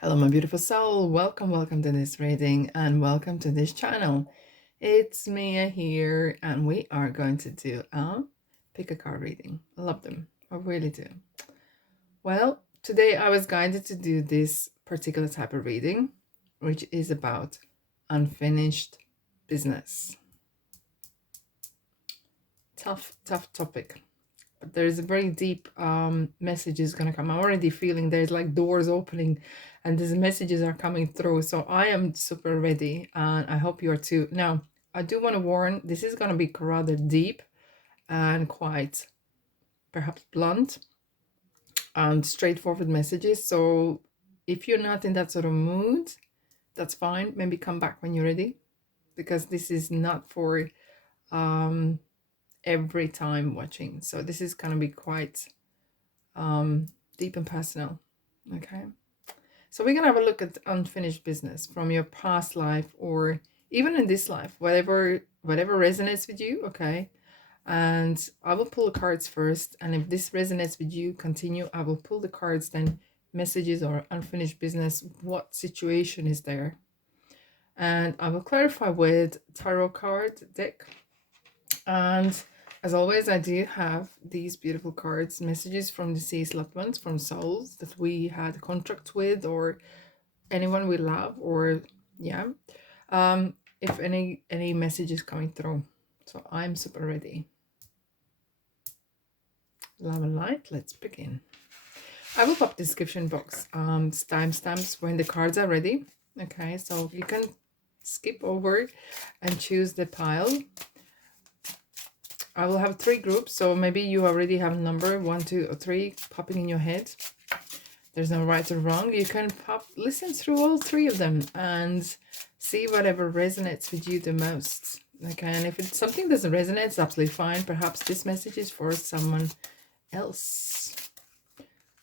Hello, my beautiful soul. Welcome to this reading and welcome to this channel. It's Mia here, and we are going to do a pick a card reading. I love them. I really do. Well, today I was guided to do this particular type of reading, which is about unfinished business. Tough topic. But there's a very deep message is going to come. I'm already feeling there's like doors opening and these messages are coming through. So I am super ready and I hope you are too. Now, I do want to warn, this is going to be rather deep and quite perhaps blunt and straightforward messages. So if you're not in that sort of mood, that's fine. Maybe come back when you're ready, because this is not for every time watching. So this is going to be quite deep and personal. Okay, so we're gonna have a look at unfinished business from your past life or even in this life, whatever resonates with you. Okay, and I will pull the cards first, and if this resonates with you, continue. I will pull the cards, then messages or unfinished business, what situation is there, and I will clarify with tarot card deck. And as always, I do have these beautiful cards, messages from deceased loved ones, from souls that we had a contract with, or anyone we love, or yeah, if any message is coming through. So I'm super ready. Love and light, let's begin. I will pop the description box timestamps when the cards are ready. Okay, so you can skip over and choose the pile. I will have 3 groups, so maybe you already have a number 1, 2, or 3 popping in your head. There's no right or wrong. You can listen through all 3 of them and see whatever resonates with you the most. Okay, and if it's something doesn't resonate, it's absolutely fine. Perhaps this message is for someone else.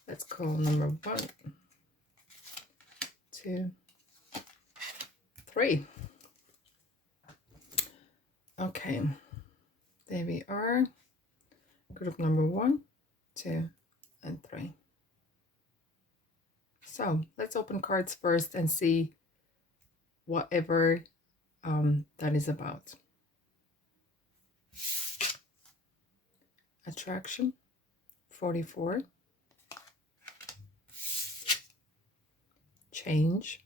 Let's call number 1, 2, 3. Okay, there we are. Group number 1, 2, and 3. So let's open cards first and see whatever that is about. Attraction, 44. Change,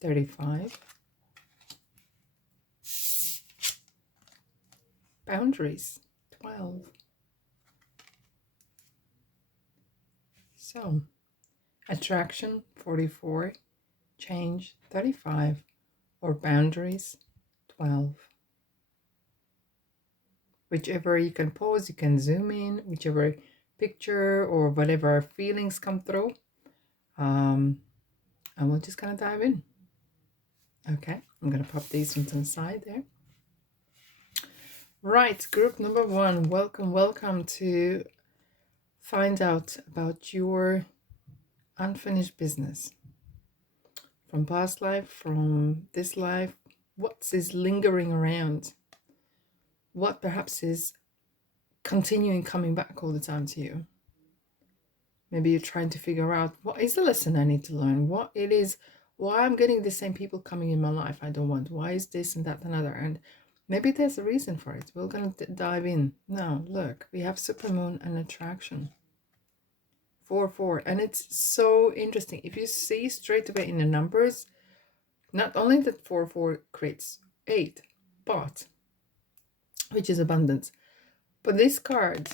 35. Boundaries, 12. So, attraction, 44. Change, 35. Or boundaries, 12. Whichever you can pause, you can zoom in, whichever picture or whatever feelings come through. And we're just gonna dive in. Okay, I'm gonna pop these from the side there. Right, group number 1, welcome to find out about your unfinished business. From past life, from this life, what is lingering around? What perhaps is continuing coming back all the time to you? Maybe you're trying to figure out, what is the lesson I need to learn? What it is, why I'm getting the same people coming in my life I don't want? Why is this and that and other? And maybe there's a reason for it. We're going to dive in. Now, look, we have supermoon and attraction. 4, and it's so interesting. If you see straight away in the numbers, not only that 4 creates 8, but which is abundance, but this card,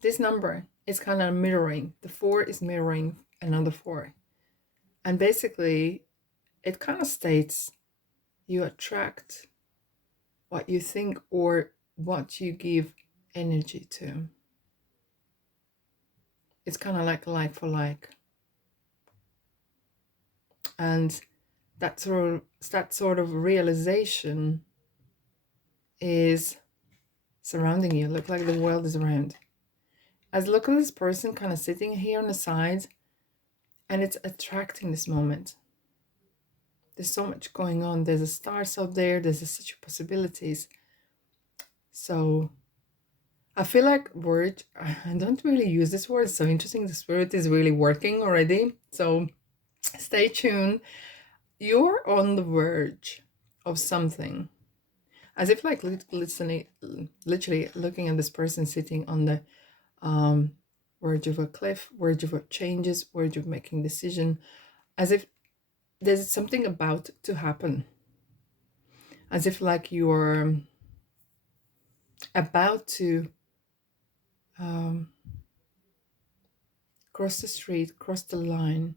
this number is kind of mirroring. The 4 is mirroring another 4, and basically it kind of states you attract what you think or what you give energy to. It's kind of like for like. And that sort of realization is surrounding you. Look like the world is around. As look at this person kind of sitting here on the side, and it's attracting this moment. There's so much going on. There's a stars out there. There's such possibilities. So I feel like I don't really use this word. It's so interesting. The spirit is really working already. So stay tuned. You're on the verge of something, as if like listening, literally looking at this person sitting on the verge of a cliff, verge of changes, verge of making decision, as if there's something about to happen, as if like you're about to cross the street, cross the line,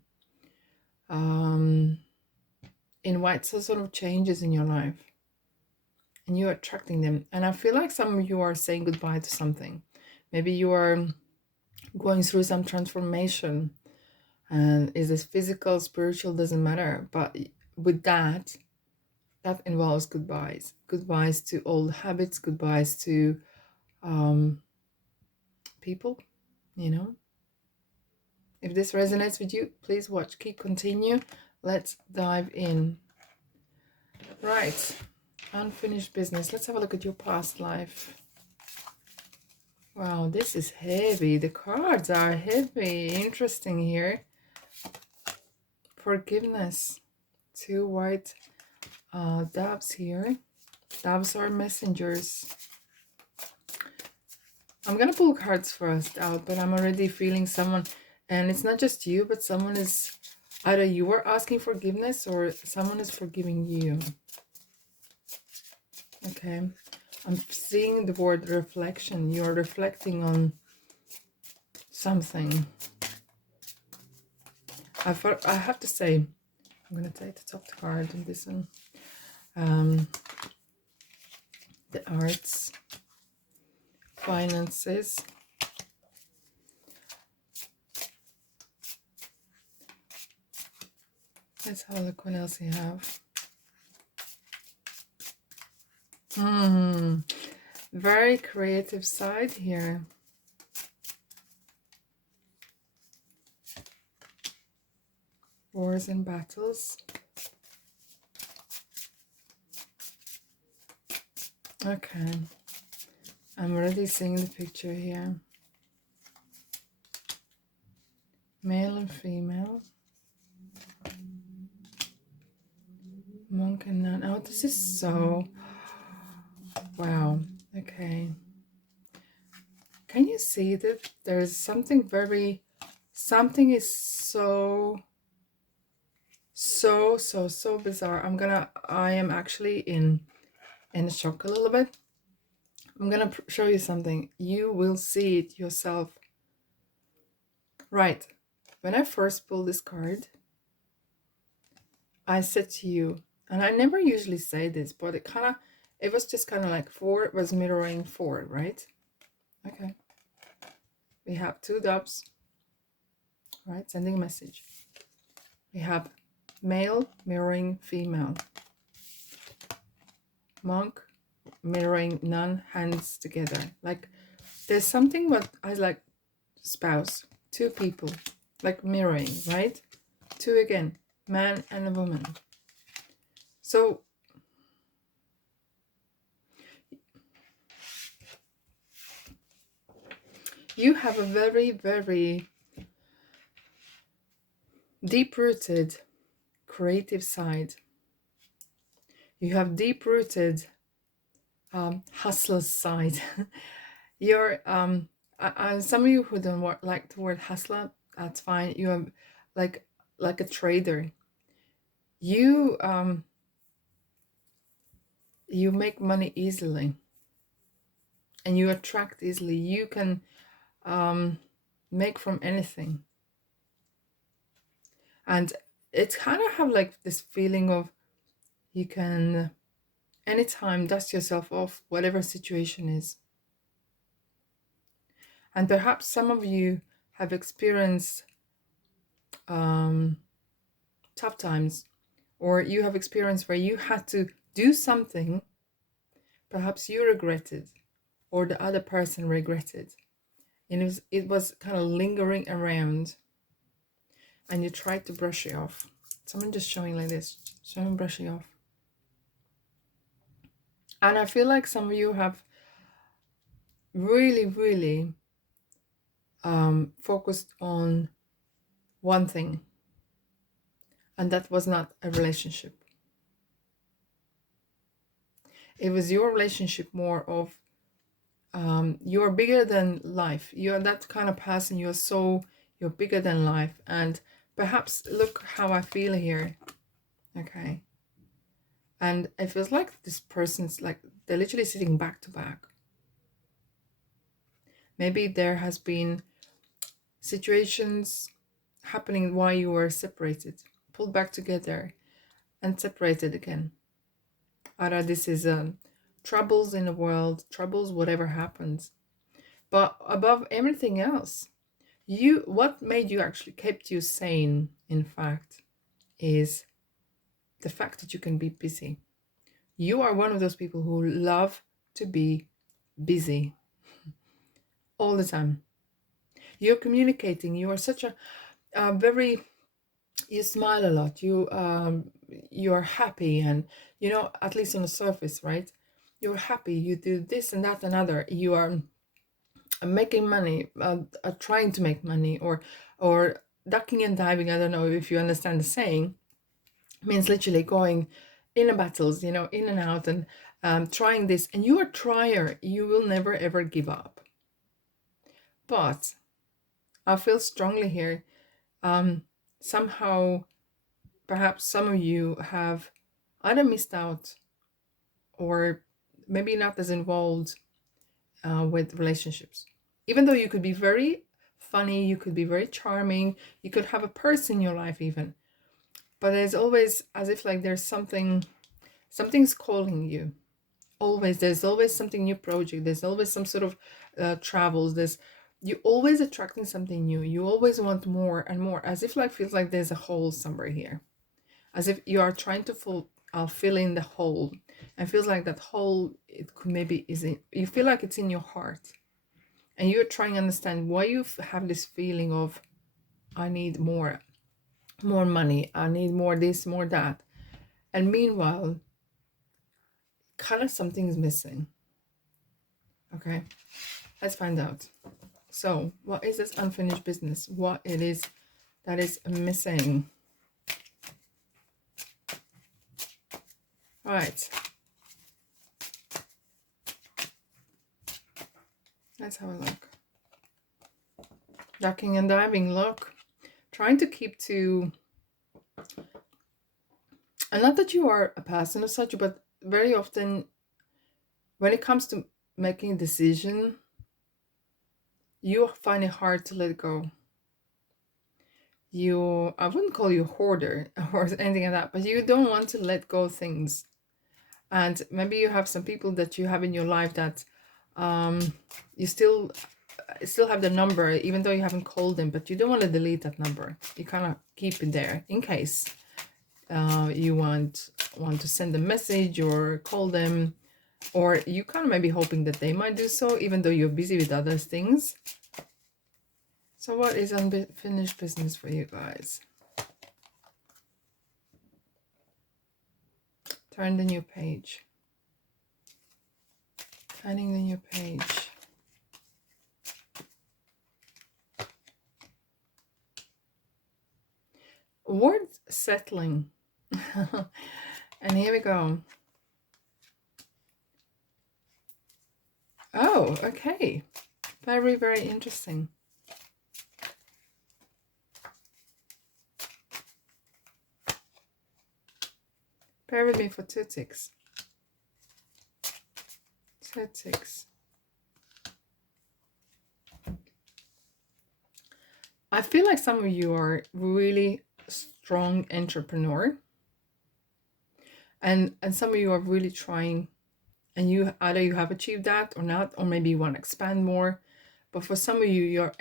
invite some sort of changes in your life, and you're attracting them. And I feel like some of you are saying goodbye to something. Maybe you are going through some transformation, and is this physical, spiritual, doesn't matter, but with that involves goodbyes to old habits, goodbyes to people, you know. If this resonates with you, please watch, keep, continue. Let's dive in. Right, unfinished business. Let's have a look at your past life. Wow, this is heavy. The cards are heavy. Interesting here. Forgiveness. Two white doves here. Doves are messengers. I'm gonna pull cards first out, but I'm already feeling someone, and it's not just you, but someone is, either you are asking forgiveness or someone is forgiving you. Okay, I'm seeing the word reflection. You're reflecting on something. I have to say, I'm going to take the top card and this one. The arts, finances. Let's have a look what else you have. Very creative side here. Wars and battles. Okay. I'm already seeing the picture here. Male and female. Monk and nun. Oh, this is so... Wow. Okay. Can you see that there's something very... Something is so bizarre. I am actually in shock a little bit. I'm gonna show you something. You will see it yourself. Right. When I first pulled this card, I said to you, and I never usually say this, but it was just kind of like 4 was mirroring 4, right? Okay. We have 2 doves, right? Sending a message. We have male mirroring female. Monk mirroring nun, hands together. Like there's something what I like, spouse, 2 people, like mirroring, right? 2 again, man and a woman. So you have a very, very deep-rooted creative side. You have deep-rooted hustler side. You're some of you who don't like the word hustler, that's fine. You have like a trader. You you make money easily, and you attract easily. You can make from anything, and it's kind of have like this feeling of you can anytime dust yourself off whatever situation is. And perhaps some of you have experienced tough times, or you have experienced where you had to do something, perhaps you regretted, or the other person regretted, and it was kind of lingering around, and you tried to brush it off. Someone just showing like this, someone brushing off. And I feel like some of you have really focused on one thing, And that was not a relationship. It was your relationship more of, you are bigger than life. You are that kind of person. You're bigger than life. And perhaps look how I feel here. Okay. And it feels like this person's like, they're literally sitting back to back. Maybe there has been situations happening while you were separated, pulled back together and separated again. Either this is troubles in the world, troubles, whatever happens. But above everything else, what made you actually kept you sane, in fact, is the fact that you can be busy. You are one of those people who love to be busy all the time. You're communicating. You are such a very, you smile a lot. You are happy, and at least on the surface, right? You're happy. You do this and that and other. You are making money, trying to make money, or ducking and diving. I don't know if you understand the saying. It means literally going in a battles, in and out, and trying this. And you're a trier. You will never ever give up. But I feel strongly here. Somehow, perhaps some of you have either missed out or maybe not as involved with relationships. Even though you could be very funny, you could be very charming, you could have a person in your life even. But there's always, as if like there's something's calling you. There's always something new project. There's always some sort of travels. You always attracting something new. You always want more and more, as if like feels like there's a hole somewhere here. As if you are trying to fill in the hole, and feels like that hole, it could maybe you feel like it's in your heart, and you're trying to understand why you have this feeling of, I need more money, I need more this, more that. And meanwhile, kind of something's missing. Okay, let's find out. So what is this unfinished business? What it is that is missing? Right. Let's have a look. Ducking and diving, look. Trying to keep to... And not that you are a person as such, but very often when it comes to making a decision, you find it hard to let go. I wouldn't call you a hoarder or anything like that, but you don't want to let go of things. And maybe you have some people that you have in your life that you still have the number, even though you haven't called them, but you don't want to delete that number. You kind of keep it there in case you want to send a message or call them, or you kind of maybe hoping that they might do so, even though you're busy with other things. So what is unfinished business for you guys? Turn the new page. Turning the new page. Word settling. And here we go. Oh, okay. Very, very interesting. Bear with me for 2 ticks. 2 ticks. I feel like some of you are really strong entrepreneur, and some of you are really trying, and you have achieved that or not, or maybe you want to expand more. But for some of you,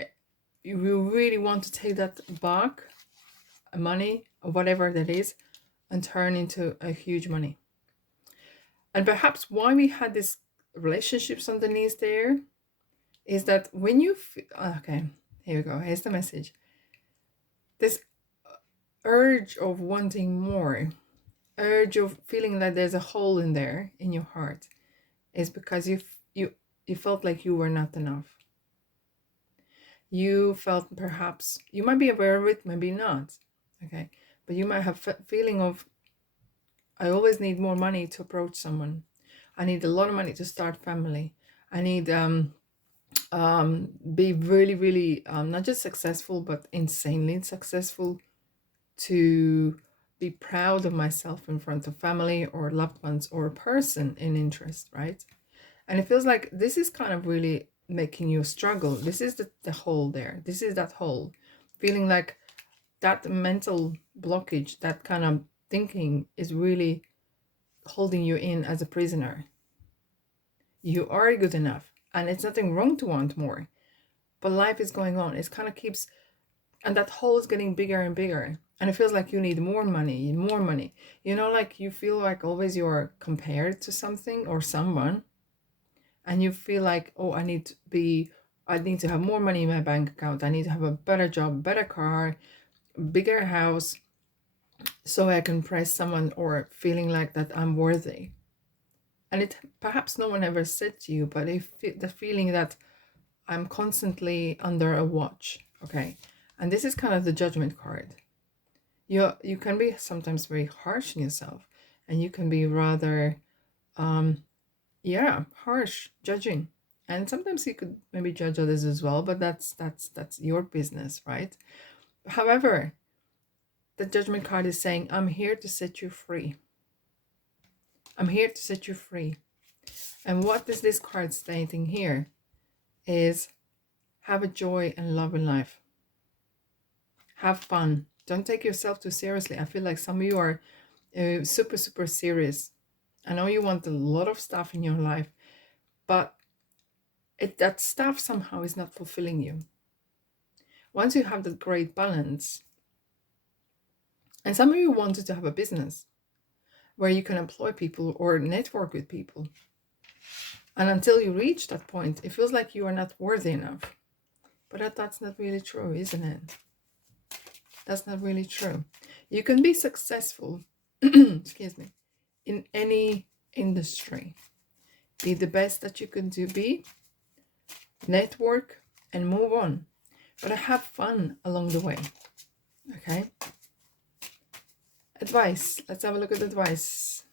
you really want to take that back, money or whatever that is, and turn into a huge money. And perhaps why we had this relationships underneath there is that when you okay, here we go, here's the message. This urge of wanting more, urge of feeling that there's a hole in there in your heart, is because you felt like you were not enough. You felt, perhaps you might be aware of it, maybe not, okay, but you might have feeling of, I always need more money to approach someone. I need a lot of money to start family. I need be really, really not just successful, but insanely successful, to be proud of myself in front of family or loved ones or a person in interest, right? And it feels like this is kind of really making you struggle. This is the hole there. This is that hole. Feeling like that mental blockage, that kind of thinking is really holding you in as a prisoner. You are good enough, and it's nothing wrong to want more. But life is going on. It kind of keeps, and that hole is getting bigger and bigger. And it feels like you need more money, more money. You know, like you feel like always you're compared to something or someone. And you feel like, oh, I need to have more money in my bank account. I need to have a better job, better car, bigger house, so I can impress someone, or feeling like that I'm worthy. And it perhaps no one ever said to you, but if the feeling that I'm constantly under a watch, okay? And this is kind of the judgment card. You can be sometimes very harsh on yourself, and you can be rather harsh, judging. And sometimes you could maybe judge others as well, but that's your business, right? However, the judgment card is saying, I'm here to set you free. I'm here to set you free. And what is this card stating here is, have a joy and love in life. Have fun. Don't take yourself too seriously. I feel like some of you are super, super serious. I know you want a lot of stuff in your life, but that stuff somehow is not fulfilling you. Once you have that great balance, and some of you wanted to have a business where you can employ people or network with people. And until you reach that point, it feels like you are not worthy enough. But that's not really true, isn't it? That's not really true. You can be successful, excuse me, in any industry. Be the best that you can be, network, and move on. But have fun along the way. Okay? Advice. Let's have a look at advice.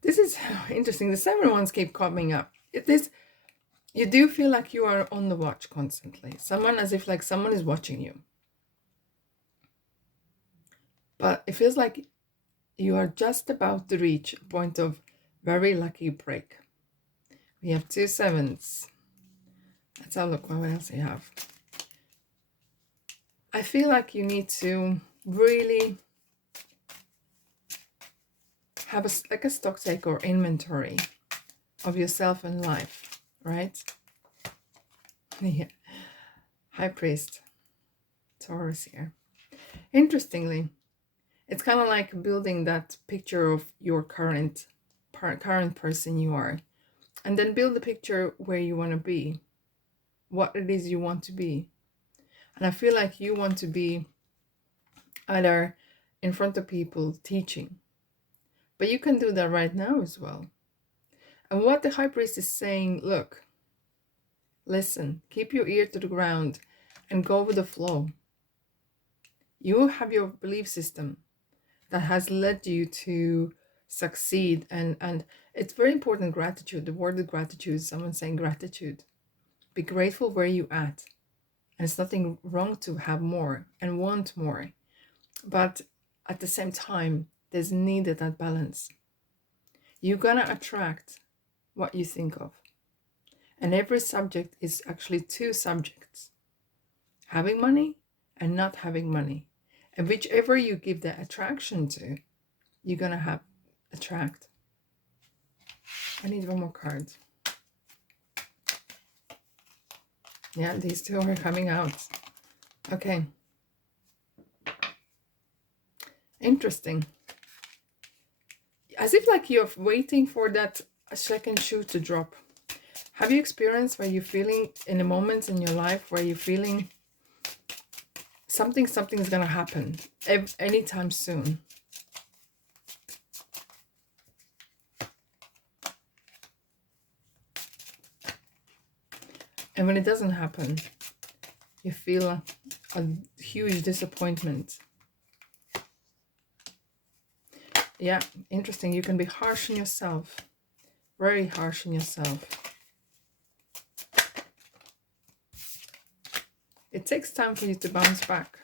This is interesting. The 7 ones keep coming up. You do feel like you are on the watch constantly. As if like someone is watching you. But it feels like you are just about to reach a point of very lucky break. We have 2 7s. Let's have a look what else we have. I feel like you need to really have a stock take or inventory of yourself and life, right? Yeah. High Priest, Taurus here. Interestingly, it's kind of like building that picture of your current person you are, and then build the picture where you want to be, what it is you want to be. And I feel like you want to be either in front of people teaching, but you can do that right now as well. And what the High Priest is saying, look, listen, keep your ear to the ground and go with the flow. You have your belief system that has led you to succeed, and it's very important. Gratitude, the word of gratitude, someone saying gratitude. Be grateful where you at, and it's nothing wrong to have more and want more, but at the same time there's needed that balance. You're gonna attract what you think of, and every subject is actually 2 subjects: having money and not having money. And whichever you give the attraction to, you're gonna attract. I need 1 more card. Yeah, these 2 are coming out. Okay. Interesting. As if like you're waiting for that second shoe to drop. Have you experienced where you're feeling in a moment in your life where you're feeling something's going to happen anytime soon? And when it doesn't happen, You feel a huge disappointment. Yeah, interesting. You can be harsh on yourself. Very harsh on yourself. It takes time for you to bounce back.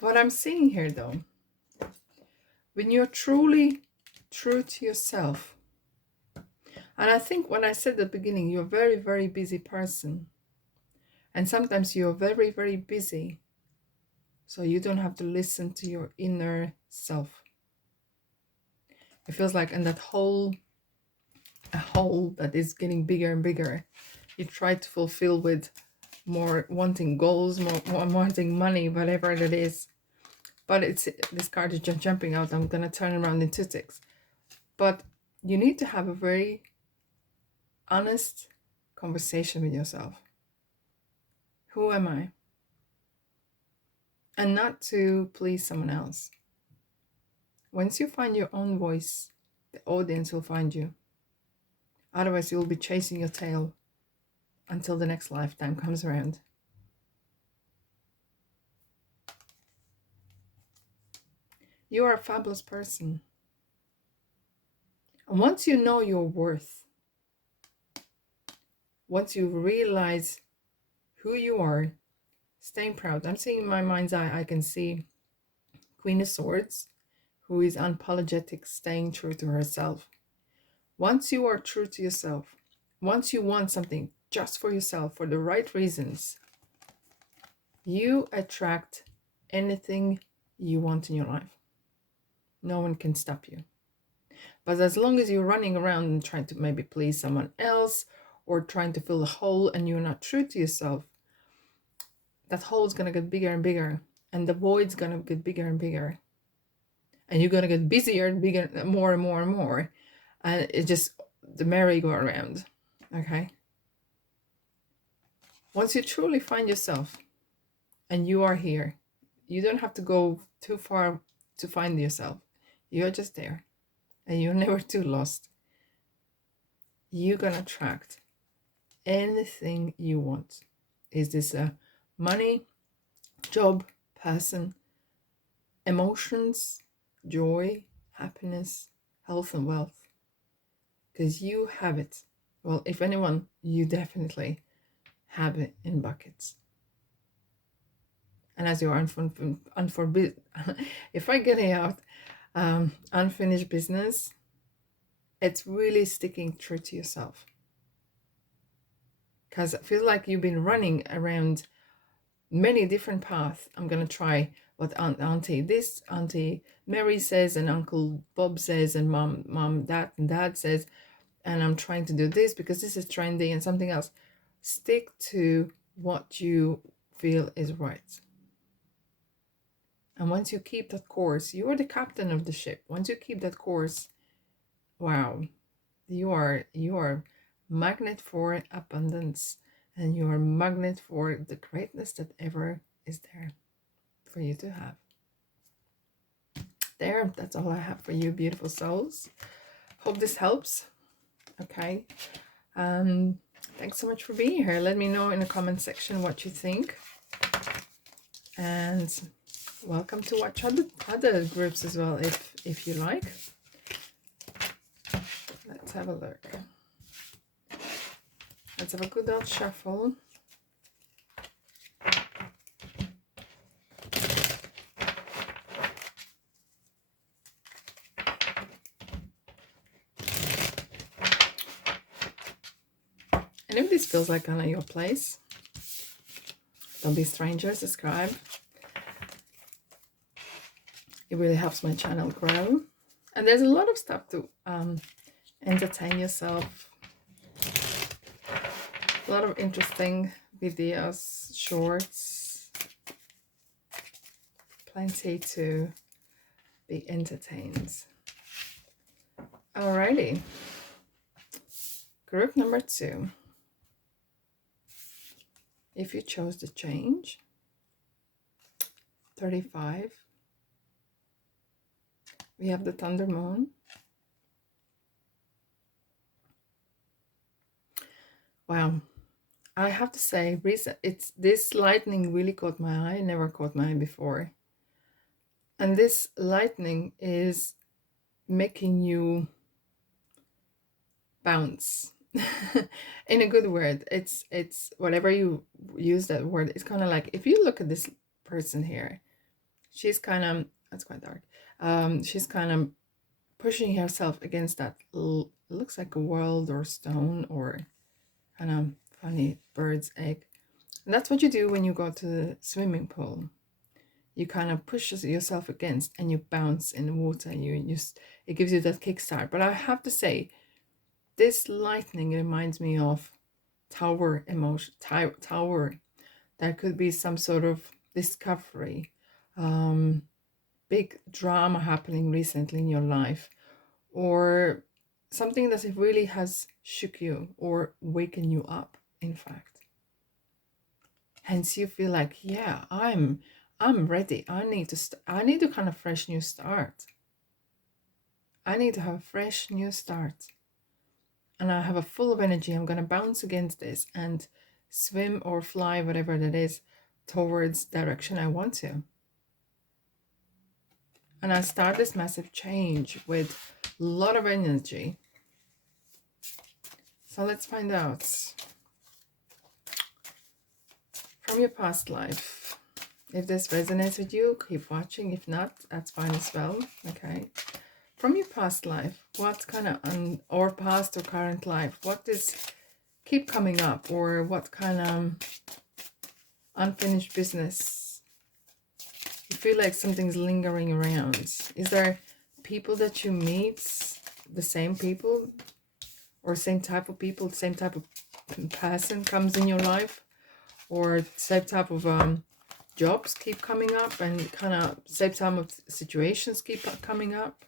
What I'm seeing here, though, when you're truly true to yourself, and I think when I said at the beginning, you're a very, very busy person. And sometimes you're very, very busy. So you don't have to listen to your inner self. It feels like in that hole, a hole that is getting bigger and bigger. You try to fulfill with more wanting goals, more wanting money, whatever it is. But this card is just jumping out. I'm going to turn around in 2 ticks. But you need to have a very honest conversation with yourself. Who am I? And not to please someone else. Once you find your own voice, the audience will find you. Otherwise, you'll be chasing your tail until the next lifetime comes around. You are a fabulous person. And once you know your worth, once you realize who you are, staying proud. I'm seeing in my mind's eye, I can see Queen of Swords, who is unapologetic, staying true to herself. Once you are true to yourself, once you want something just for yourself, for the right reasons, you attract anything you want in your life. No one can stop you. But as long as you're running around and trying to maybe please someone else or trying to fill a hole and you're not true to yourself, that hole is going to get bigger and bigger, and the void's going to get bigger and bigger. And you're going to get busier and bigger, more and more and more. And it's just the merry-go-round. Okay? Once you truly find yourself and you are here, you don't have to go too far to find yourself. You're just there. And you're never too lost. You're going to attract anything you want. Is this a money, job, person, emotions, joy, happiness, health and wealth? Because you have it. Well, if anyone, you definitely have it in buckets. And as you're if I get it out, unfinished business, it's really sticking true to yourself. Because I feel like you've been running around many different paths. I'm going to try what Auntie Mary says, and Uncle Bob says, and Mom, Dad says, and I'm trying to do this because this is trendy and something else. Stick to what you feel is right. And once you keep that course, you are the captain of the ship. Once you keep that course, wow, you are magnet for abundance, and you are magnet for the greatness that ever is there for you to have. There, that's all I have for you, beautiful souls. Hope this helps. Okay. Thanks so much for being here. Let me know in the comment section what you think. And welcome to watch other groups as well, if you like. Let's have a look. Let's have a good old shuffle. And if this feels like kind of your place, don't be strangers, subscribe. It really helps my channel grow. And there's a lot of stuff to entertain yourself. A lot of interesting videos, shorts. Plenty to be entertained. Alrighty. Group number 2. If you chose to change, 35. We have the Thunder Moon. Wow. I have to say, it's this lightning really caught my eye. Never caught my eye before. And this lightning is making you bounce in a good word. It's whatever you use that word. It's kind of like, if you look at this person here, she's kind of, that's quite dark. She's kind of pushing herself against that looks like a world or stone or kind of funny bird's egg. And that's what you do when you go to the swimming pool. You kind of push yourself against and you bounce in the water, and you just, it gives you that kickstart. But I have to say, this lightning reminds me of tower emotion, tower. There could be some sort of discovery, big drama happening recently in your life, or something that it really has shook you or waken you up, in fact. Hence you feel like, yeah, I'm ready. I need to kind of fresh new start. I need to have a fresh new start. And I have a full of energy. I'm going to bounce against this and swim or fly, whatever that is, towards direction I want to. And I start this massive change with a lot of energy. So let's find out. From your past life. If this resonates with you, keep watching. If not, that's fine as well. Okay. From your past life, what kind of, or past or current life, what is keep coming up, or what kind of unfinished business you feel like something's lingering around? Is there people that you meet, the same people, or same type of people, same type of person comes in your life, or same type of jobs keep coming up, and kind of same type of situations keep coming up?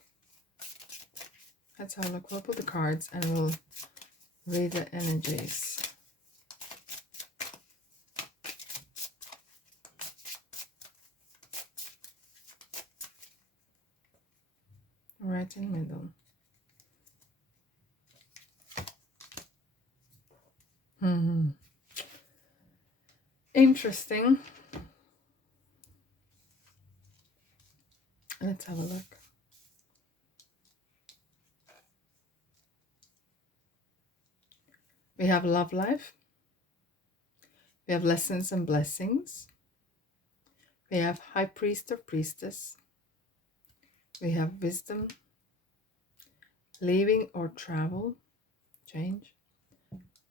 Let's have a look. We'll put the cards and we'll read the energies. Right in the middle. Interesting. Let's have a look. We have love life. We have lessons and blessings. We have high priest or priestess. We have wisdom, leaving or travel, change,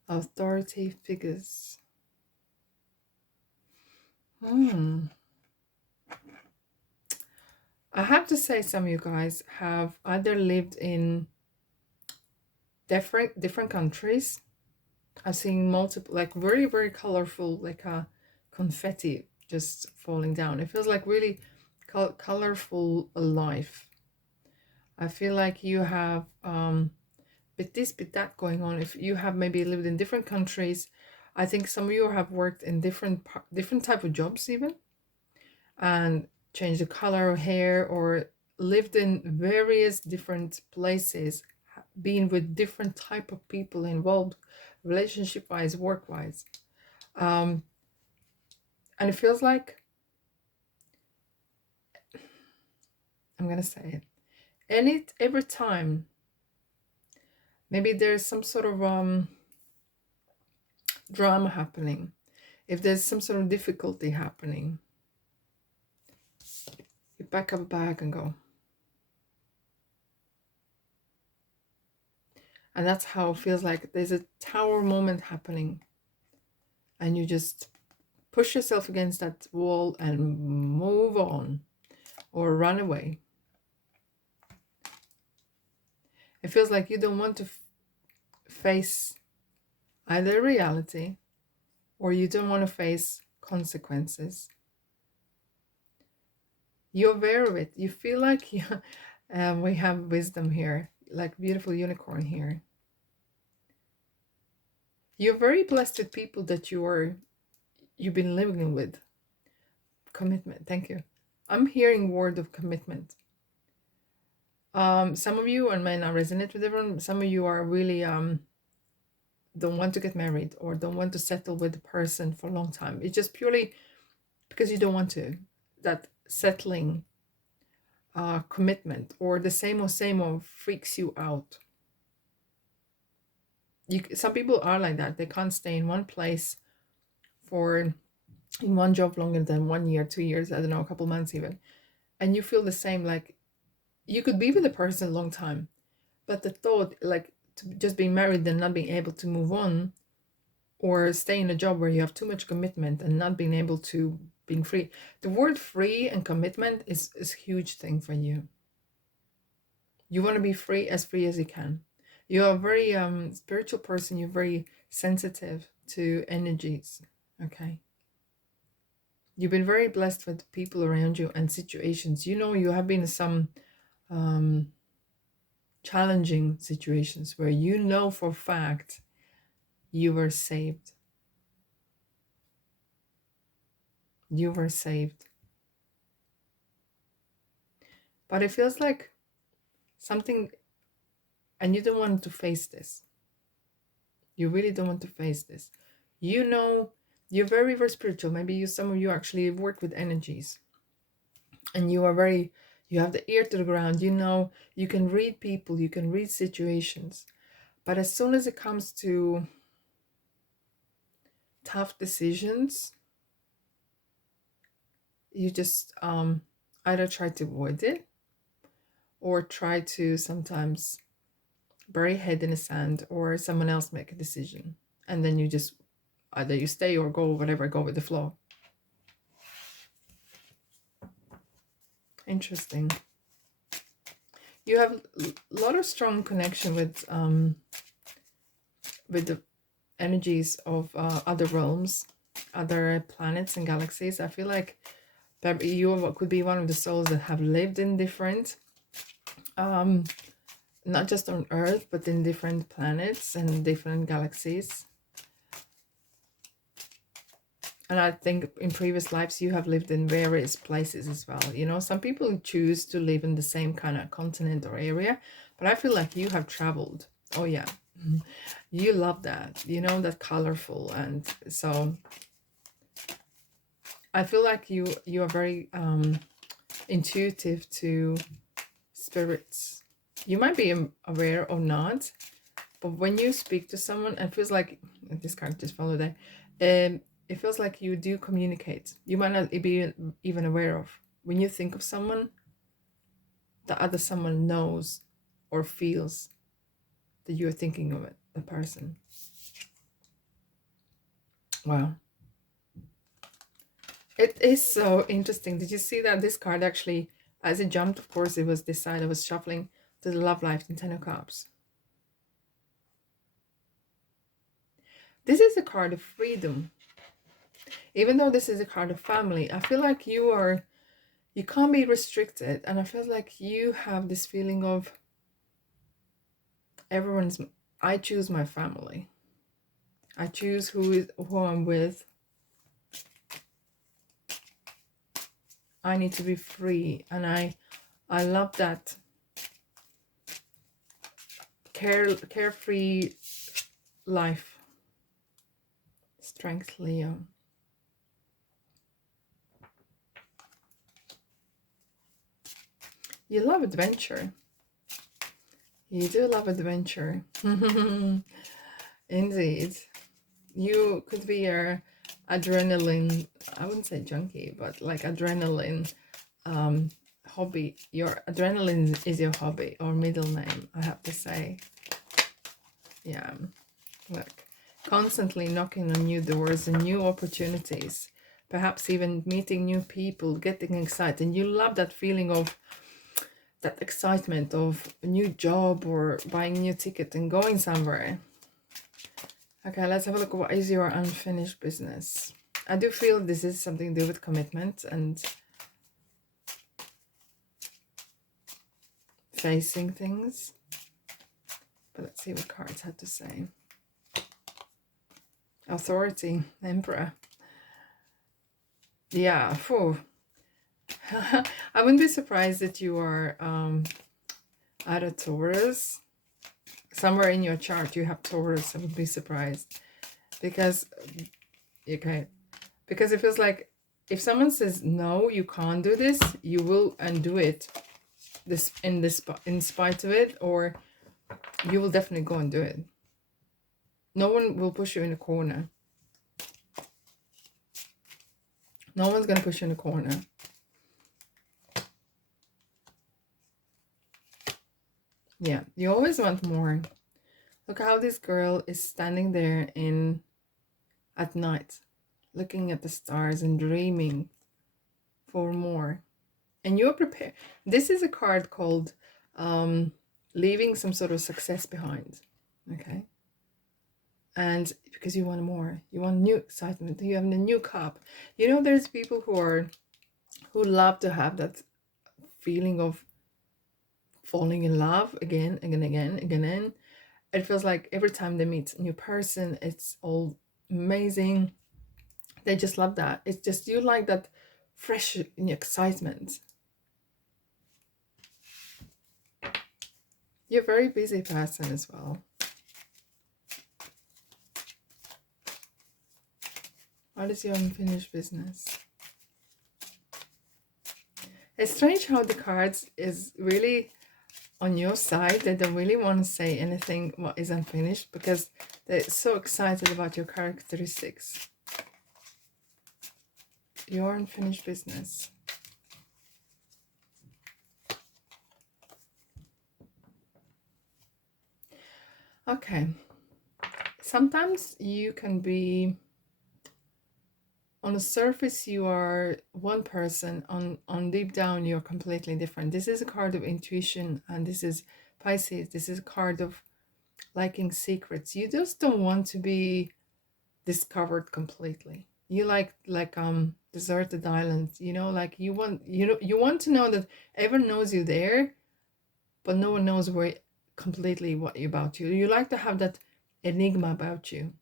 authority figures. I have to say, some of you guys have either lived in different countries. I've seen multiple, like very, very colorful, like a confetti just falling down. It feels like really colorful life. I feel like you have bit this, bit that going on. If you have maybe lived in different countries, I think some of you have worked in different type of jobs even, and changed the color of hair, or lived in various different places, being with different type of people involved, relationship wise, work wise, and it feels like, I'm gonna say it, every time maybe there's some sort of drama happening, if there's some sort of difficulty happening, you pack up a bag and go. And that's how it feels like. There's a tower moment happening, and you just push yourself against that wall and move on, or run away. It feels like you don't want to face either reality, or you don't want to face consequences. You're aware of it. You feel like we have wisdom here, like beautiful unicorn here. You're very blessed with people that you've been living with. Commitment. Thank you. I'm hearing word of commitment. Some of you, and may not resonate with everyone, some of you are really don't want to get married or don't want to settle with a person for a long time. It's just purely because you don't want to. That settling, commitment, or the same old freaks you out. Some people are like that. They can't stay in one place for in one job longer than 1 year, 2 years, I don't know, a couple months even. And you feel the same, like you could be with a person a long time, but the thought, like to just being married and not being able to move on, or stay in a job where you have too much commitment and not being able to being free. The word free and commitment is a huge thing for you. You want to be free as you can. You're a very spiritual person. You're very sensitive to energies. Okay. You've been very blessed with people around you and situations. You know, you have been in some challenging situations where you know for a fact you were saved. You were saved. But it feels like something, and you don't want to face this. You really don't want to face this. You know, you're very, very spiritual. Maybe some of you actually work with energies. And you have the ear to the ground. You know, you can read people, you can read situations. But as soon as it comes to tough decisions, you just either try to avoid it or try to sometimes bury head in the sand, or someone else make a decision. And then you just either you stay or go, whatever, go with the flow. Interesting. You have a lot of strong connection with the energies of other realms, other planets and galaxies. I feel like you could be one of the souls that have lived in different, not just on Earth, but in different planets and different galaxies. And I think in previous lives you have lived in various places as well. You know, some people choose to live in the same kind of continent or area, but I feel like you have traveled. Oh yeah, you love that. You know, that colorful, and so I feel like you are very intuitive to spirits. You might be aware or not, but when you speak to someone, it feels like this card just followed that. It feels like you do communicate. You might not be even aware of. When you think of someone, the other someone knows or feels that you're thinking of it, the person. Wow. It is so interesting. Did you see that this card actually, as it jumped, of course, it was this side I was shuffling to the love life in Ten of Cups. This is a card of freedom. Even though this is a card of family, I feel like you can't be restricted. And I feel like you have this feeling of I choose my family. I choose who I'm with. I need to be free. And I love that carefree life. Strength, Leo. You love adventure. You do love adventure. Indeed. You could be your adrenaline, I wouldn't say junkie, but like adrenaline hobby. Your adrenaline is your hobby or middle name, I have to say. Yeah. Look, constantly knocking on new doors and new opportunities. Perhaps even meeting new people, getting excited. And you love that feeling of that excitement of a new job or buying a new ticket and going somewhere. Okay, let's have a look at what is your unfinished business. I do feel this is something to do with commitment and facing things. But let's see what cards have to say. Authority, Emperor. Yeah, phew. I wouldn't be surprised that you are out of Taurus, somewhere in your chart you have Taurus. I would be surprised. Because, okay, because it feels like if someone says, no, you can't do this, you will undo it in spite of it, or you will definitely go and do it. No one will push you in a corner. No one's going to push you in a corner. Yeah, you always want more. Look how this girl is standing there at night, looking at the stars and dreaming for more. And you're prepared. This is a card called leaving some sort of success behind. Okay. And because you want more, you want new excitement, you have a new cup. You know, there's people who love to have that feeling of falling in love again. It feels like every time they meet a new person, it's all amazing. They just love that. It's just, you like that fresh excitement. You're a very busy person as well. What is your unfinished business? It's strange how the cards is really on your side. They don't really want to say anything what is unfinished because they're so excited about your characteristics. Your unfinished business. Okay. Sometimes you can be, on the surface you are one person, on deep down you're completely different. This is a card of intuition, and this is Pisces. This is a card of liking secrets. You just don't want to be discovered completely. You like deserted islands, you know, like you want to know that everyone knows you there, but no one knows where completely what about you. You like to have that enigma about you.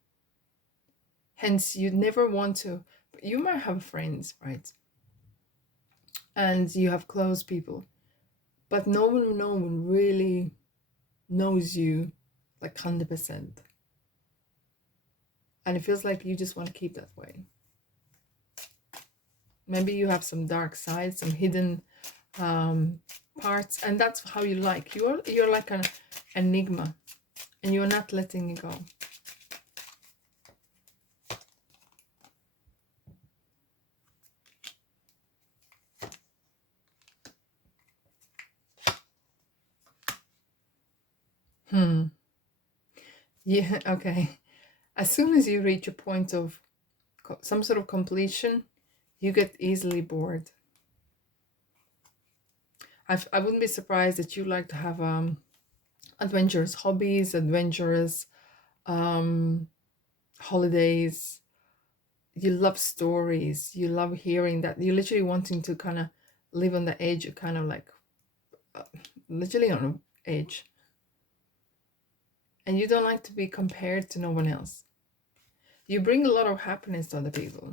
Hence, you never want to. You might have friends, right? And you have close people, but no one really knows you like 100%. And it feels like you just want to keep that way. Maybe you have some dark sides, some hidden parts, and that's how you like. You're like an enigma, and you're not letting it go. Yeah, okay. As soon as you reach a point of some sort of completion, you get easily bored. I wouldn't be surprised that you like to have adventurous hobbies, adventurous holidays. You love stories. You love hearing that. You're literally wanting to kind of live on the edge, kind of like literally on an edge. And you don't like to be compared to no one else. You bring a lot of happiness to other people.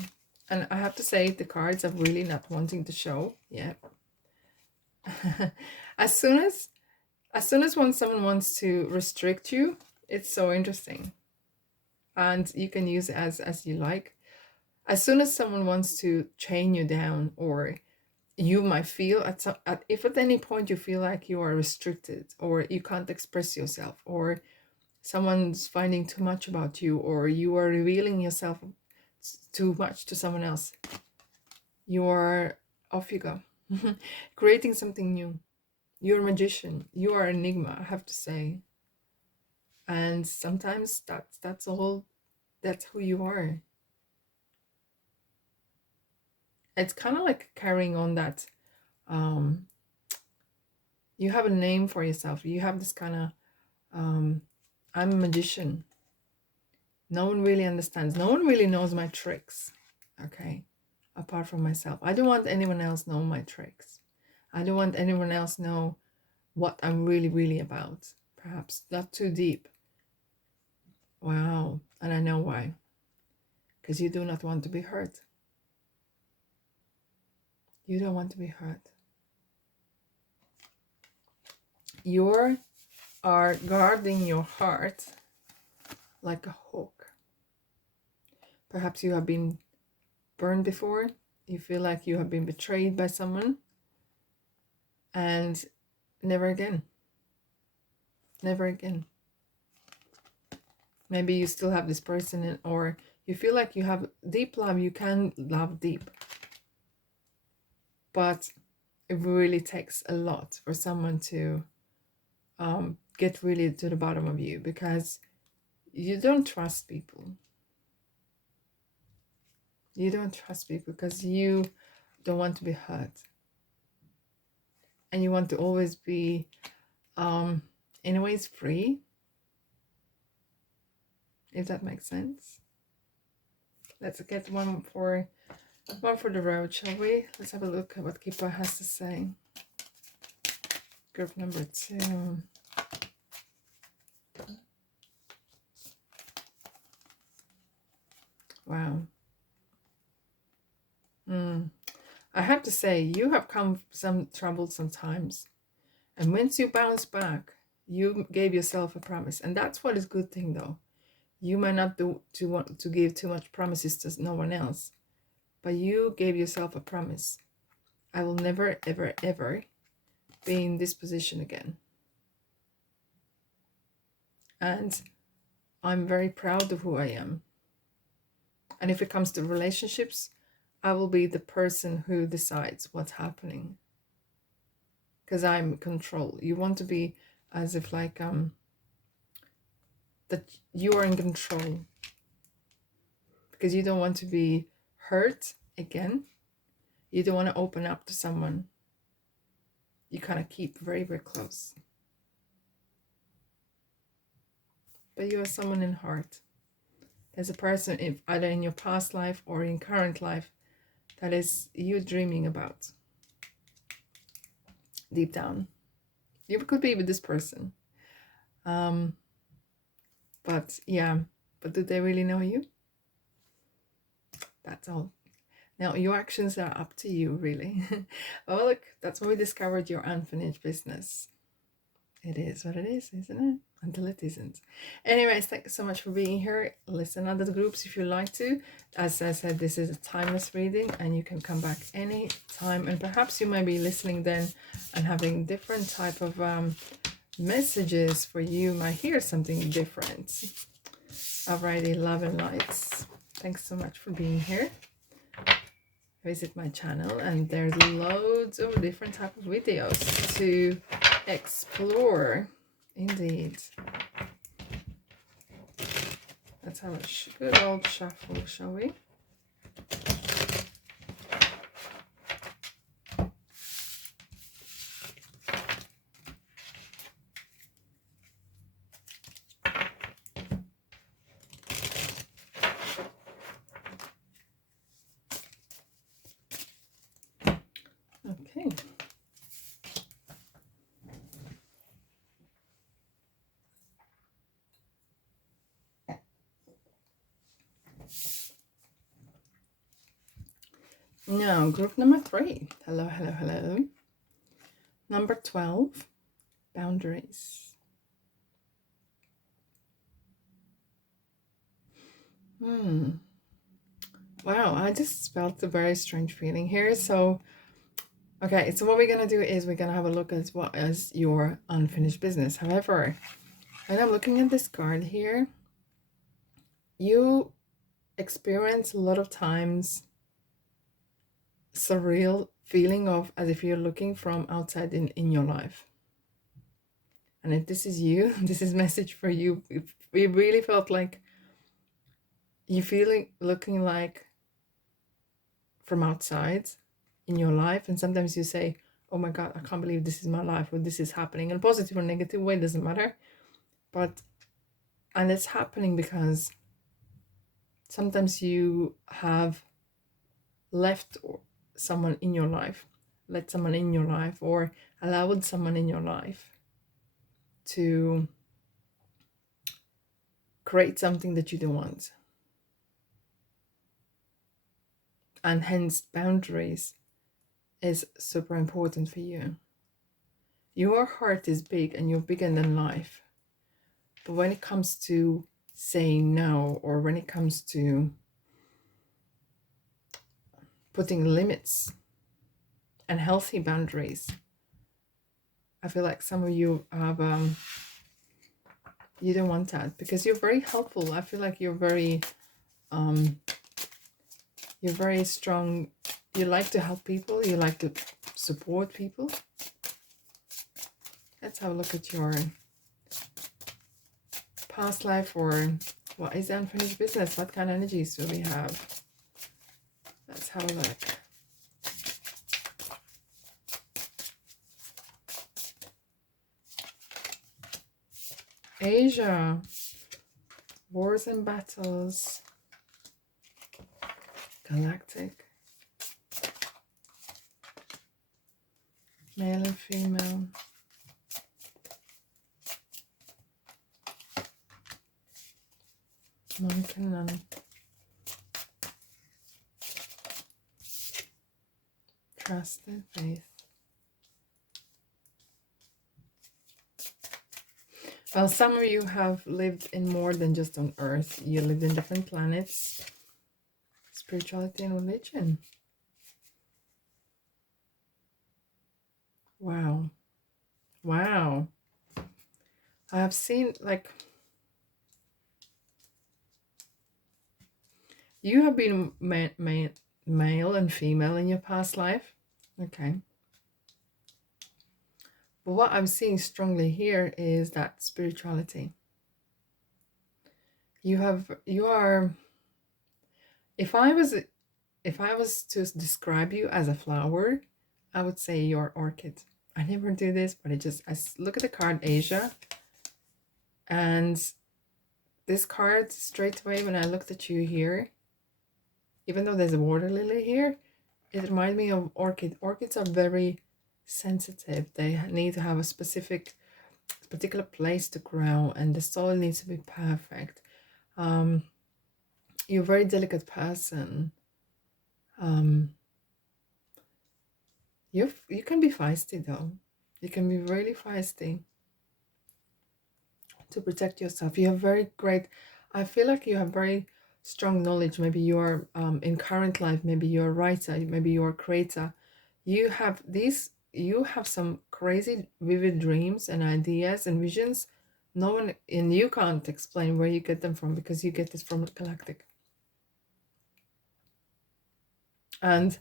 And I have to say, the cards are really not wanting to show. Yeah. as soon as when someone wants to restrict you, it's so interesting. And you can use it as you like. As soon as someone wants to chain you down, or you might feel if at any point you feel like you are restricted, or you can't express yourself, or someone's finding too much about you, or you are revealing yourself too much to someone else, off you go. Creating something new. You're a magician. You are an enigma, I have to say. And sometimes that's who you are. It's kind of like carrying on that you have a name for yourself. You have this kind of I'm a magician. No one really understands. No one really knows my tricks. Okay. Apart from myself. I don't want anyone else know my tricks. I don't want anyone else know what I'm really, really about. Perhaps not too deep. Wow. And I know why. Because you do not want to be hurt. You don't want to be hurt. Your are guarding your heart like a hawk. Perhaps you have been burned before. You feel like you have been betrayed by someone, and never again. Never again. Maybe you still have this person, or you feel like you have deep love. You can love deep, but it really takes a lot for someone to get really to the bottom of you, because you don't trust people. You don't trust people because you don't want to be hurt, and you want to always be in a ways free, if that makes sense. Let's get one for the road, shall we? Let's have a look at what Kippa has to say. Group number 2. Wow. I have to say, you have come some trouble sometimes, and once you bounce back, you gave yourself a promise, and that's what is good thing though. You might not want to give too much promises to no one else, but you gave yourself a promise. I will never, ever, ever be in this position again. And I'm very proud of who I am. And if it comes to relationships, I will be the person who decides what's happening, because I'm in control. You want to be as if like that you are in control, because you don't want to be hurt again. You don't want to open up to someone. You kind of keep very, very close. But you are someone in heart. There's a person, either in your past life or in current life, that is you dreaming about. Deep down. You could be with this person. But yeah, but do they really know you? That's all. Now, your actions are up to you, really. Oh, look, that's when we discovered your unfinished business. It is what it is, isn't it? Until it isn't. Anyways, thank you so much for being here. Listen other groups if you like to. As I said, this is a timeless reading, and you can come back any time. And perhaps you might be listening then and having different type of messages for you. Might hear something different. Alrighty, love and lights. Thanks so much for being here. Visit my channel, and there's loads of different type of videos to explore. Indeed. Let's have a good old shuffle, shall we? Okay. Now, group number 3. Hello, hello, hello. Number 12, boundaries. Wow, I just felt a very strange feeling here. So, okay, so what we're going to do is we're going to have a look at what is your unfinished business. However, when I'm looking at this card here, you experience a lot of times surreal feeling of as if you're looking from outside in your life. And if this is you, this is message for you. If we really felt like you feeling looking like from outside in your life, and sometimes you say, oh my god, I can't believe this is my life, or this is happening in a positive or negative way, doesn't matter. And it's happening because sometimes you have left someone in your life, let someone in your life, or allowed someone in your life to create something that you don't want. And hence boundaries is super important for you. Your heart is big and you're bigger than life. But when it comes to saying no, or when it comes to putting limits and healthy boundaries, I feel like some of you have you don't want that, because you're very helpful. I feel like you're very strong. You like to help people, you like to support people. Let's have a look at your past life, or what is unfinished business? What kind of energies do we have? Let's have a look. Asia, wars and battles, galactic, male and female, monk and nun, trust and faith. Well, some of you have lived in more than just on Earth. You lived in different planets. Spirituality and religion. Wow. Wow. I have seen, like, you have been male and female in your past life. Okay. But what I'm seeing strongly here is that spirituality. You are, if I was to describe you as a flower, I would say you're orchid. I never do this, but I look at the card Asia, and this card straight away when I looked at you here, even though there's a water lily here, it reminded me of orchid. Orchids are very sensitive. They need to have a particular place to grow, and the soil needs to be perfect. You're a very delicate person. You can be feisty though. You can be really feisty to protect yourself. You have very great, I feel like you have very strong knowledge. Maybe you are in current life, maybe you're a writer, maybe you're a creator. You have some crazy vivid dreams and ideas and visions. No one, and you can't explain where you get them from, because you get this from galactic. And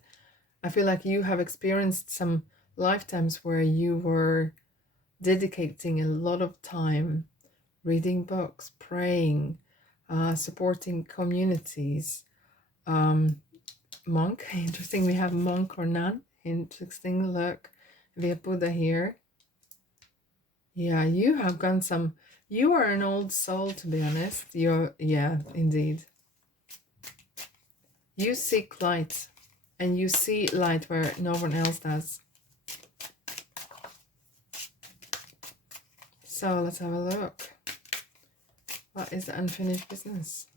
I feel like you have experienced some lifetimes where you were dedicating a lot of time reading books, praying, supporting communities. Monk, interesting. We have monk or nun. Interesting. Look, we have Buddha here. Yeah, you have gone some. You are an old soul, to be honest. Yeah, indeed. You seek light, and you see light where no one else does. So let's have a look. What is the unfinished business?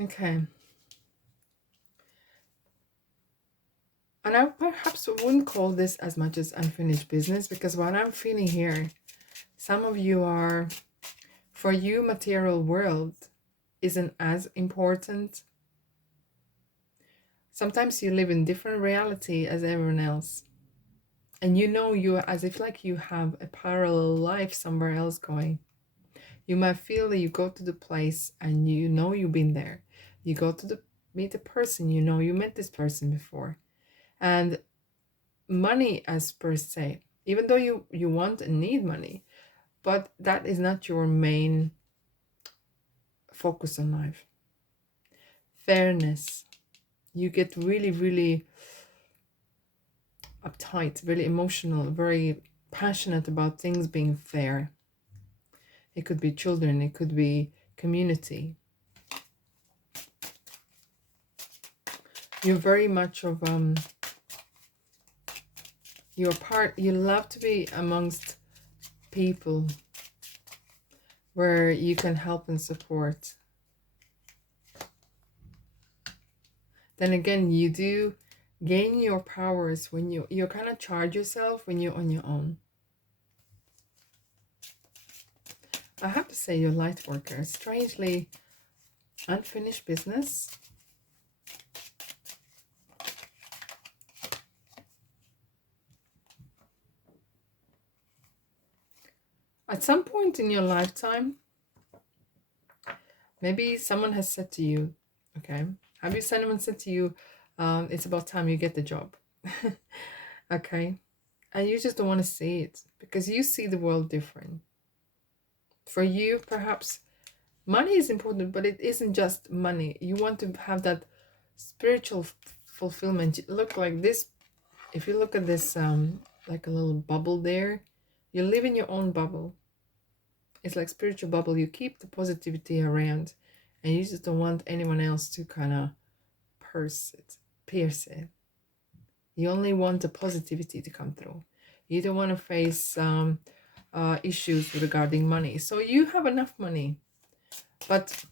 Okay. And I perhaps wouldn't call this as much as unfinished business, because what I'm feeling here, some of you are, for you, material world isn't as important. Sometimes you live in different reality as everyone else. And you as if like you have a parallel life somewhere else going. You might feel that you go to the place and you've been there. You go to meet a person, you met this person before. And money as per se, even though you want and need money, but that is not your main focus on life. Fairness. You get really, really uptight, really emotional, very passionate about things being fair. It could be children, it could be community. You're very much of you love to be amongst people where you can help and support. Then again, you do gain your powers when you kind of charge yourself when you're on your own. I have to say, you're light worker. Strangely, unfinished business. At some point in your lifetime, maybe someone has said to you, okay, have you someone said to you, it's about time you get the job. Okay, and you just don't want to see it because you see the world different. For you, perhaps money is important, but it isn't just money. You want to have that spiritual fulfillment. Look like this. If you look at this like a little bubble there, you live in your own bubble. It's like spiritual bubble. You keep the positivity around, and you just don't want anyone else to kind of pierce it. You only want the positivity to come through. You don't want to face issues regarding money. So you have enough money, but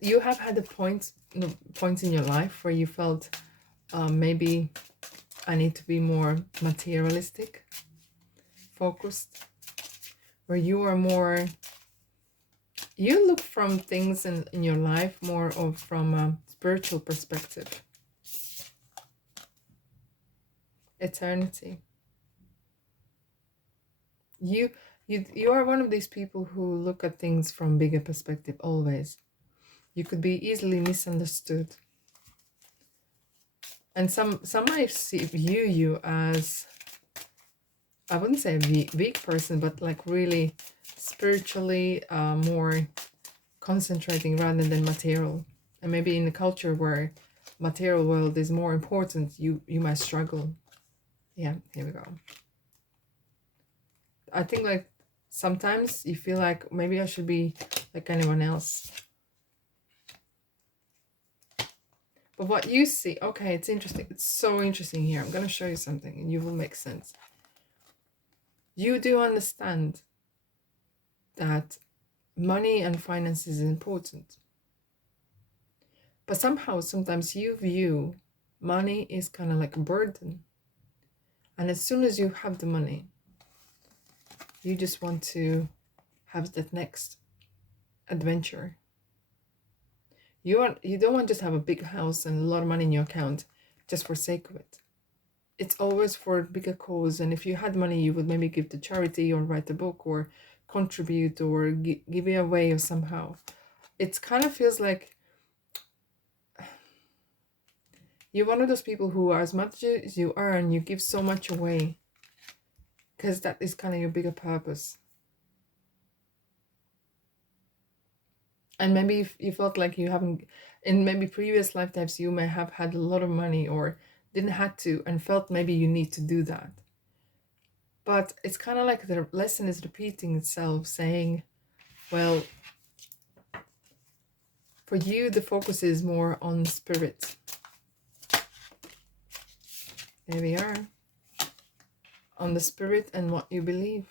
you have had points in your life where you felt maybe I need to be more materialistic, focused, where you are more, you look from things in your life more of from a spiritual perspective. Eternity. You are one of these people who look at things from bigger perspective always. You could be easily misunderstood. And some might view you as, I wouldn't say a weak person, but like really spiritually more concentrating rather than material. And maybe in a culture where material world is more important, you might struggle. Yeah, here we go. I think like sometimes you feel like maybe I should be like anyone else. But what you see, okay, it's interesting. It's so interesting here. I'm going to show you something and you will make sense. You do understand that money and finances is important. But somehow, sometimes you view money is kind of like a burden. And as soon as you have the money, you just want to have that next adventure. You don't want to just have a big house and a lot of money in your account just for sake of it. It's always for a bigger cause. And if you had money, you would maybe give to charity or write a book or contribute or give it away or somehow. It kind of feels like you're one of those people who, as much as you earn, you give so much away. Because that is kind of your bigger purpose. And maybe if you felt like you haven't, in maybe previous lifetimes, you may have had a lot of money or didn't have to and felt maybe you need to do that. But it's kind of like the lesson is repeating itself, saying, well, for you, the focus is more on spirit. There we are. On the spirit and what you believe.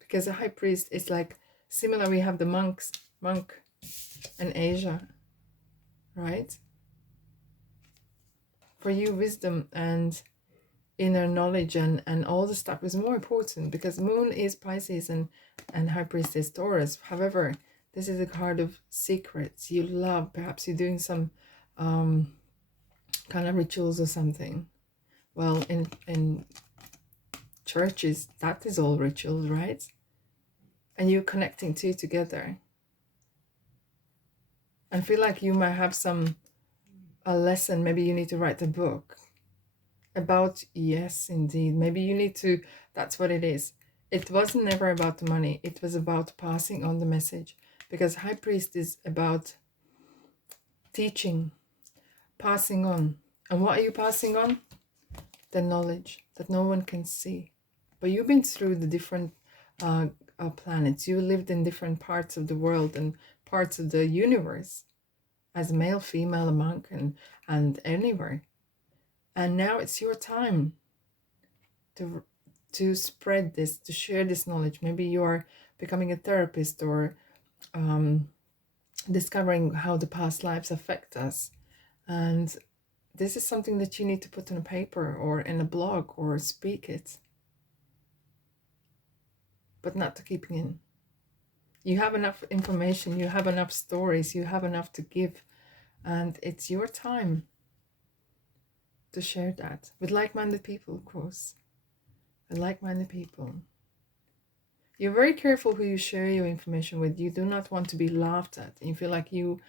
Because the high priest is like similar. We have the monk in Asia, right? For you, wisdom and inner knowledge and all the stuff is more important because moon is Pisces and high priest is Taurus. However, this is a card of secrets. You love, perhaps you're doing some kind of rituals or something. Well, in churches, that is all rituals, right? And you're connecting two together. I feel like you might have a lesson. Maybe you need to write a book about, yes, indeed. Maybe you need to, that's what it is. It wasn't never about the money. It was about passing on the message. Because high priest is about teaching, passing on. And what are you passing on? The knowledge that no one can see. But you've been through the different planets. You lived in different parts of the world and parts of the universe as a male, female, a monk, and anywhere. And now it's your time to spread this, to share this knowledge. Maybe you are becoming a therapist, or discovering how the past lives affect us. And this is something that you need to put on a paper or in a blog or speak it, but not to keep in. You have enough information, you have enough stories, you have enough to give, and it's your time to share that with like-minded people, of course. With like-minded people. You're very careful who you share your information with. You do not want to be laughed at. You feel like you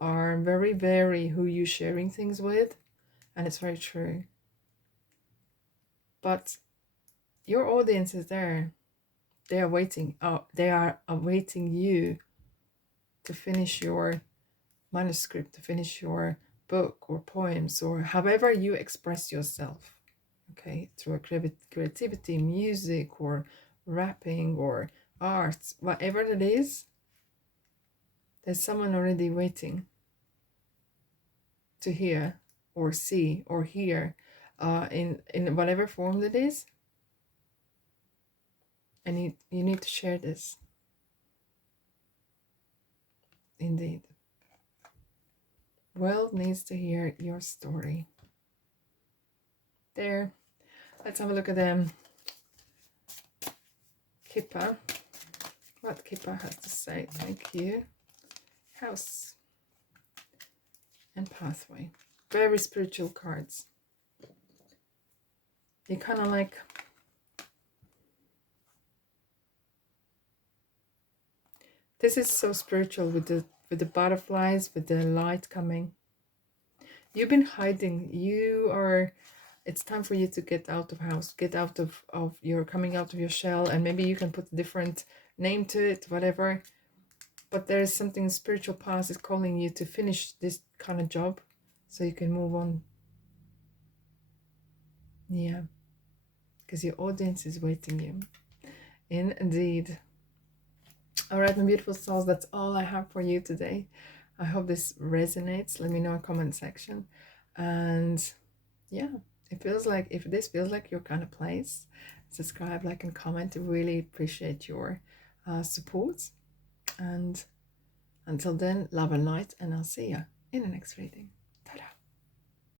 are very wary who you're sharing things with, and it's very true. But your audience is there. They are waiting. They are awaiting you to finish your manuscript, to finish your book or poems, or however you express yourself. Okay, through creativity, music, or rapping, or arts, whatever it is, there's someone already waiting to hear or see or hear in whatever form it is. And you need to share this. Indeed. World needs to hear your story. There. Let's have a look at Kippa. What Kippa has to say. Thank you. House and pathway. Very spiritual cards. You kind of like this is so spiritual with the butterflies, with the light coming. You've been hiding. It's time for you to get out of house, get out of your coming out of your shell, and maybe you can put a different name to it, whatever. But there is something spiritual past is calling you to finish this kind of job so you can move on. Yeah. Because your audience is waiting you. Indeed. All right, my beautiful souls, that's all I have for you today. I hope this resonates. Let me know in the comment section. And yeah, if this feels like your kind of place, subscribe, like, and comment. I really appreciate your support. And until then, love and light, and I'll see you in the next reading.